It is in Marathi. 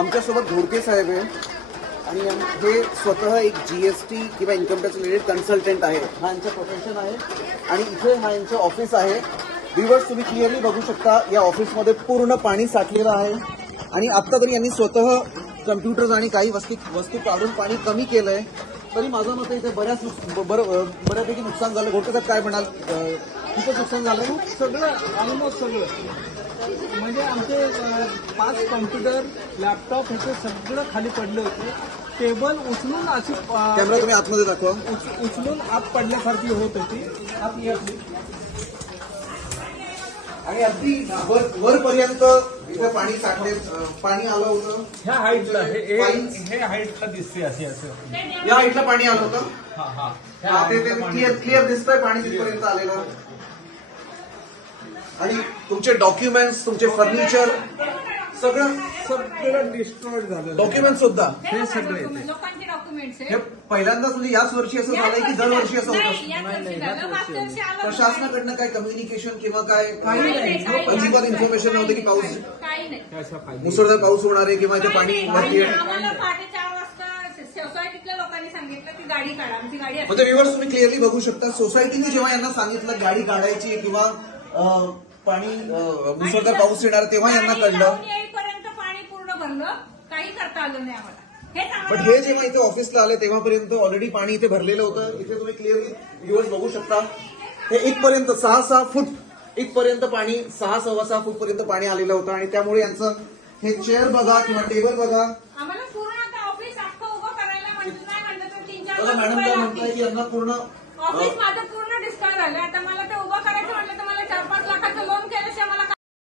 आमच्यासोबत घोडके साहेब आहे आणि हे स्वतः एक GST किंवा इन्कम टॅक्स रिलेटेड कन्सल्टंट आहे. हा यांचं प्रोफेशन आहे आणि इथे हा यांचं ऑफिस आहे. व्ह्यूअर्स, तुम्ही क्लिअरली बघू शकता या ऑफिसमध्ये पूर्ण पाणी साठलेलं आहे आणि आता तरी यांनी स्वतः कम्प्युटर्स आणि काही वस्तू काढून पाणी कमी केलंय. तरी माझं मत इथे बऱ्यापैकी नुकसान झालं. घोडके साहेब काय म्हणाल, किती नुकसान झालं? सगळं ऑलमोस्ट सगळं म्हणजे आमचे 5 कॉम्प्युटर लॅपटॉप ह्याचे सगळं खाली पडले होते. टेबल उचलून अशी कॅमेरा तुम्ही आतमध्ये दाखवा. उचलून आत पडल्यासारखी होत होती. आत येत आणि अगदी वरपर्यंत इथे पाणी साठले, पाणी आलं होतं. ह्या हाईटला हे हाईटला दिसते असे असं या हाईटला पाणी आलं होतं. हा क्लिअर दिसतंय पाणी तिथपर्यंत आलेलं. आणि तुमचे डॉक्युमेंट्स, तुमचे फर्निचर सगळं डिस्ट्रॉयड झालं. डॉक्युमेंट सुद्धा हे सगळे लोकांचे डॉक्युमेंट्स हे पहिल्यांदाच म्हणजे याच वर्षी असं झालंय की दरवर्षी असं होतं? प्रशासनाकडनं काय कम्युनिकेशन किंवा काय अजिबात इन्फॉर्मेशन नव्हतं की पाऊस मुसळधार पाऊस होणार आहे किंवा इथे पाणी भरती आहे? आम्हाला पहाटे 4 वाजता सोसायटीतल्या लोकांनी सांगितलं की गाडी काढा. आमची गाडी म्हणजे व्ह्यूअर्स, तुम्ही क्लिअरली बघू शकता सोसायटीने जेव्हा यांना सांगितलं गाडी काढायची किंवा पाणी मुसळधार पाऊस येणार तेव्हा यांना कळलं. येईपर्यंत पाणी पूर्ण भरलं, काही करता आलं नाही आम्हाला. पण हे जेव्हा इथे ऑफिसला आले तेव्हापर्यंत ऑलरेडी पाणी इथे भरलेलं होतं. इथे तुम्ही क्लिअरली व्ह्यूअर्स बघू शकता. हे इथपर्यंत 6 फूट इथपर्यंत पाणी 6-6.25 फूट पर्यंत पाणी आलेलं होतं आणि त्यामुळे यांचं हे चेअर बघा किंवा टेबल बघा. आम्हाला पूर्ण आता ऑफिस अख्खं उभं करायला म्हणलं तर 3-4 मॅडम काय म्हणताय की यांना पूर्ण ऑफिस माझं पूर्ण डिस्टर्ब झालं. आता मला ते